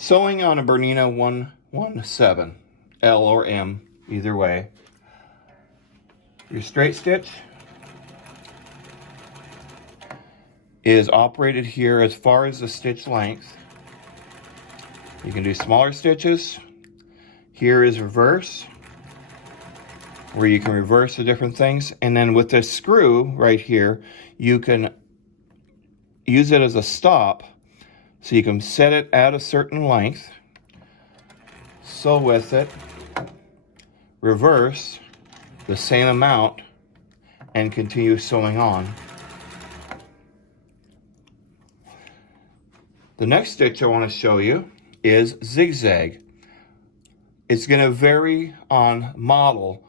Sewing on a Bernina 117, L or M, either way. Your straight stitch is operated here as far as the stitch length. You can do smaller stitches. Here is reverse, where you can reverse the different things. And then with this screw right here, you can use it as a stop. So you can set it at a certain length, sew with it, reverse the same amount, and continue sewing on. The next stitch I want to show you is zigzag. It's going to vary on model,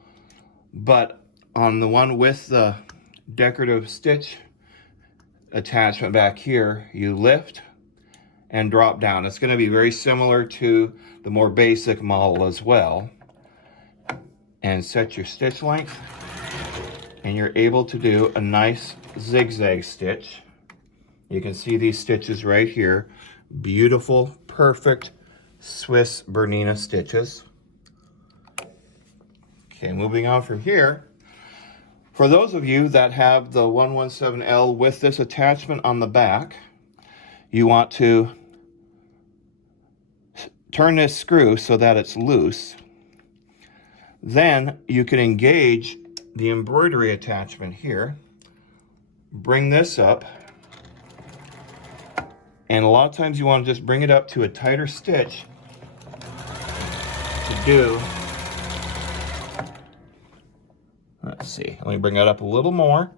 but on the one with the decorative stitch attachment back here, you lift and drop down. It's going to be very similar to the more basic model as well. And set your stitch length, and you're able to do a nice zigzag stitch. You can see these stitches right here. Beautiful, perfect Swiss Bernina stitches. Okay, moving on from here. For those of you that have the 117L with this attachment on the back, you want to turn this screw so that it's loose. Then you can engage the embroidery attachment here, bring this up, and a lot of times you want to just bring it up to a tighter stitch to do. Let's see, let me bring that up a little more.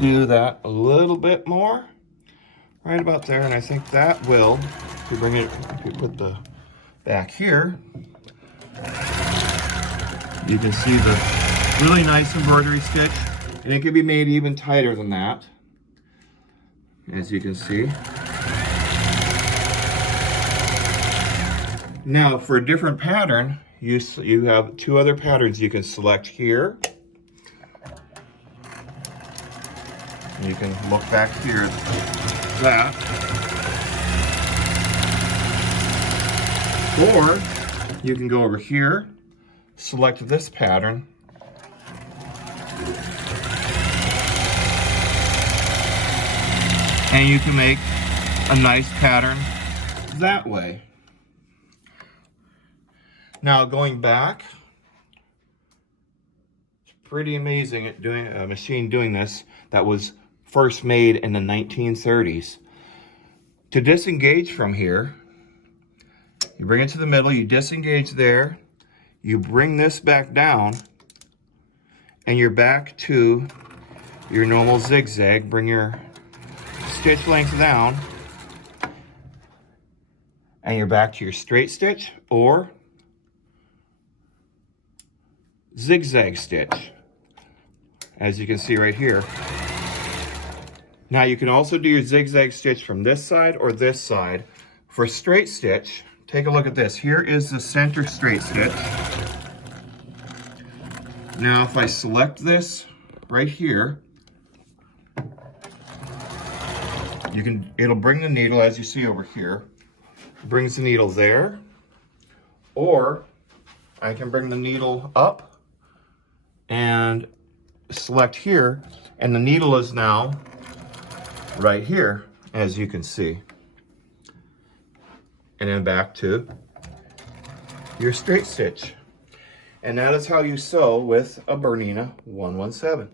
Do that a little bit more, right about there, and I think that will, if you bring it, if you put the back here, you can see the really nice embroidery stitch, and it can be made even tighter than that, as you can see. Now, for a different pattern, you have two other patterns you can select here. You can look back here at that. Or you can go over here, select this pattern, and you can make a nice pattern that way. Now going back, it's pretty amazing at doing a machine doing this that was first made in the 1930s. To disengage from here, you bring it to the middle, you disengage there, you bring this back down, and you're back to your normal zigzag. Bring your stitch length down, and you're back to your straight stitch or zigzag stitch, as you can see right here. Now you can also do your zigzag stitch from this side or this side. For straight stitch, take a look at this. Here is the center straight stitch. Now if I select this right here, it'll bring the needle, as you see over here. It brings the needle there, or I can bring the needle up and select here, and the needle is now right here, as you can see. And then back to your straight stitch. And that is how you sew with a Bernina 117.